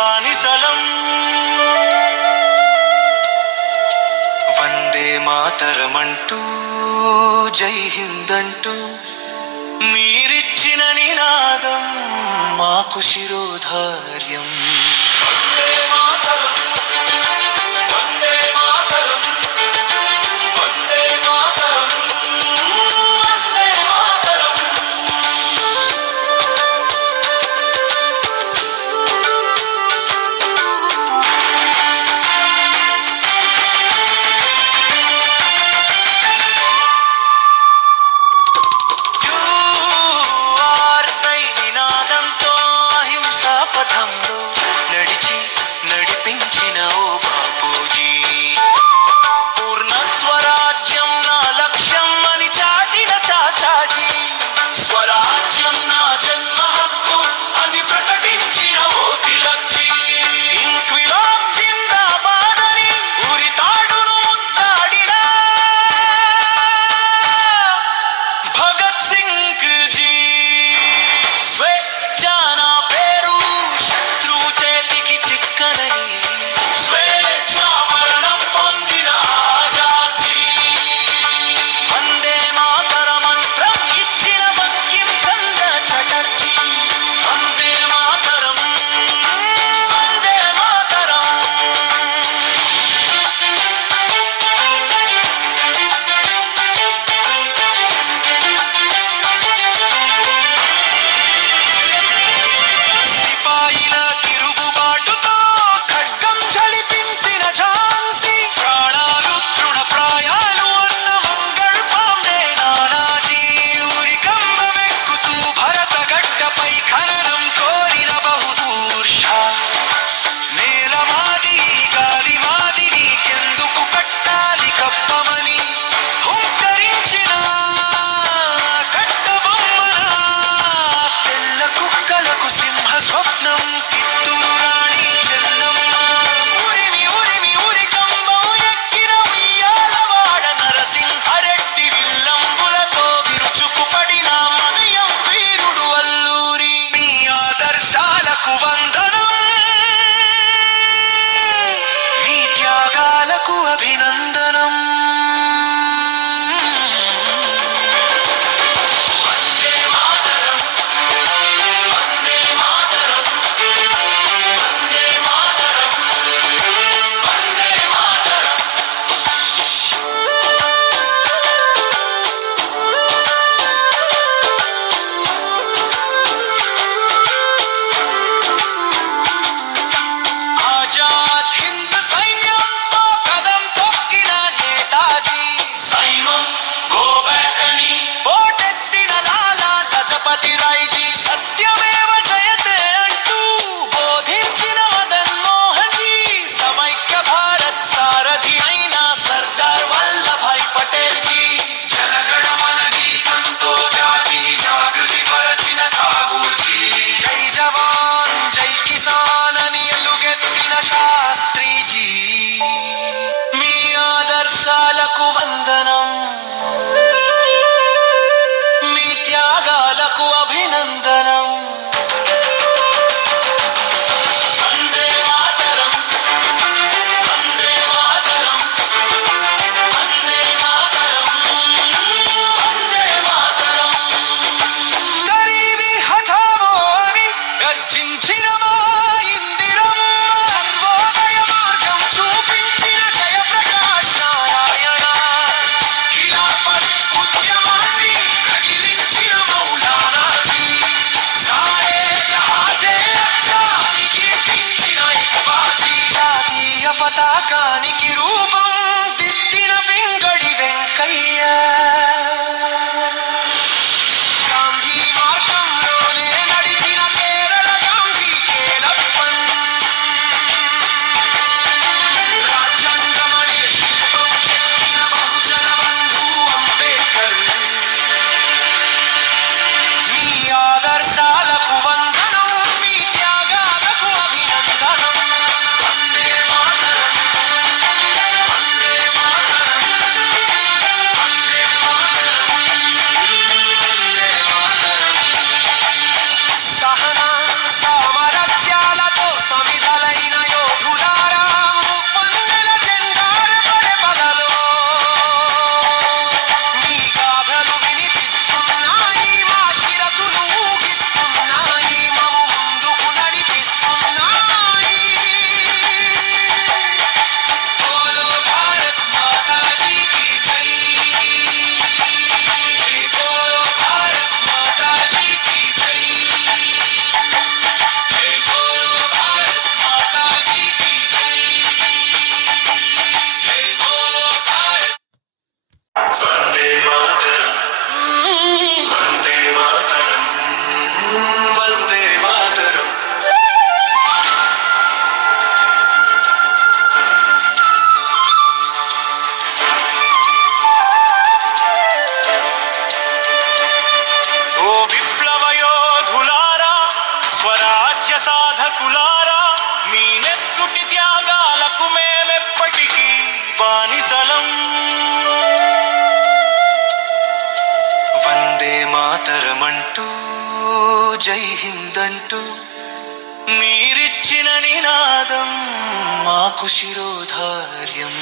బానిసలం. వందే మాతరమంటూ జై హిందంటూ మీరిచ్చిన నినాదం మాకు శిరోధార్యం. నడిపించిన ఓ బాపూజీ, పూర్ణ స్వరాజ్యం నా లక్ష్యం అని చాటిన చాచాజీ, స్వరాజ్యం నా జన్మ హక్కు అని ప్రకటించిన ఓ తిలక్జీ, ఇంక్విలాబ్ జిందాబాద్ అని ఉరితాడును ముద్దాడిన భగత్ సింగ్ జీ, స్వేచ్ఛ నా పేరు శత్రువు చేతికి చిక్కనని స్వేచ్ఛ మరణం పొందిన ఆజాదీ, వందే మాతర మంత్రం ఇచ్చిన బంకిం చంద్ర చటర్జీ, వందే మాతరం, వందే మాతరం. సిపాయిల తిరుగుబాటుతో ఖడ్గం ఝళిపించిన ఝాన్సీ, ప్రాణాలు తృణప్రాయాలు అన్న మంగళ్ పాండే నానాజీ, ఉరికంబమెక్కుతూ భరత గడ్డపై ఖననం కోరిన బహదూర్ షా, నేల మాది గాలి మాది నీకెందుకు కట్టాలి కప్పమని హుంకరించిన కట్టబొమ్మన తెల్ల కుక్కలకు సింహ స్వప్నం కిత్తూరు రాణి చెన్నమ్మ, ఉరిమి ఉరిమి ఉరికంబం ఎక్కిన ఉయ్యాలవాడ నరసింహారెడ్డి, విల్లంబులతో విరుచుకుపడిన మనయం వీరుడు అల్లూరి. మీ ఆదర్శాలకు వందనం, మీ త్యాగాలకు అభినందనం. వందే మాతరం, వందే మాతరం, వందే మాతరం, వందే మాతరం. ఆజాద్ హింద్ సైన్యంతో కదం తొక్కిన నేతాజీ, సైమం గో బ్యాక్ అని పోటెత్తిన లాలా లజపతి రాయ్జీ, సత్యమేవ జయతే అంటూ బోధించిన మదన్ మోహన్ జీ, సమైక్య భారత్ సారథి అయిన సర్దార్ వల్లభాయ్ పటేల్ జీ, జనగణ మన గీతంతో జాతిని జాగృతి పరచిన ఠాగూర్ జీ, జై జవాన్ జై కిసాన్ అని ఎలుగెత్తిన శాస్త్రీజీ, మీ ఆదర్శాలకు వందనం, మీ త్యాగాలకు అభినందనం. వందే మాతరం, వందే మాతరం, వందే మాతరం, వందే మాతరం. గరీబీ హఠావో అని గర్జించిన మా ఇందిరమ్మ, సర్వోదయ మార్గం చూపించిన జయప్రకాష్ నారాయణ, ఖిలాఫత్ ఉద్యమాన్ని రగిలించిన మౌలానాజీ, సారే జహా సే అచ్చా అని కీర్తించిన ఇక్బాల్జీ, జాతీయ పతాకానికి రూపం దిద్దిన పింగళి వెంకయ్య, గాంధీ మార్గంలోనే నడిచిన కేరళ గాంధీ కేలప్పన్, రాజ్యాంగమనే శిల్పం చెక్కిన బహుజన బంధు అంబేద్కర్, మీ ఆదర్శాలకు వందనం, మీ త్యాగాలకు అభినందనం. వందే మాతరం, తరమంటూ జై హిందంటూ మీరిచ్చిన నినాదం మాకు శిరోధార్యం.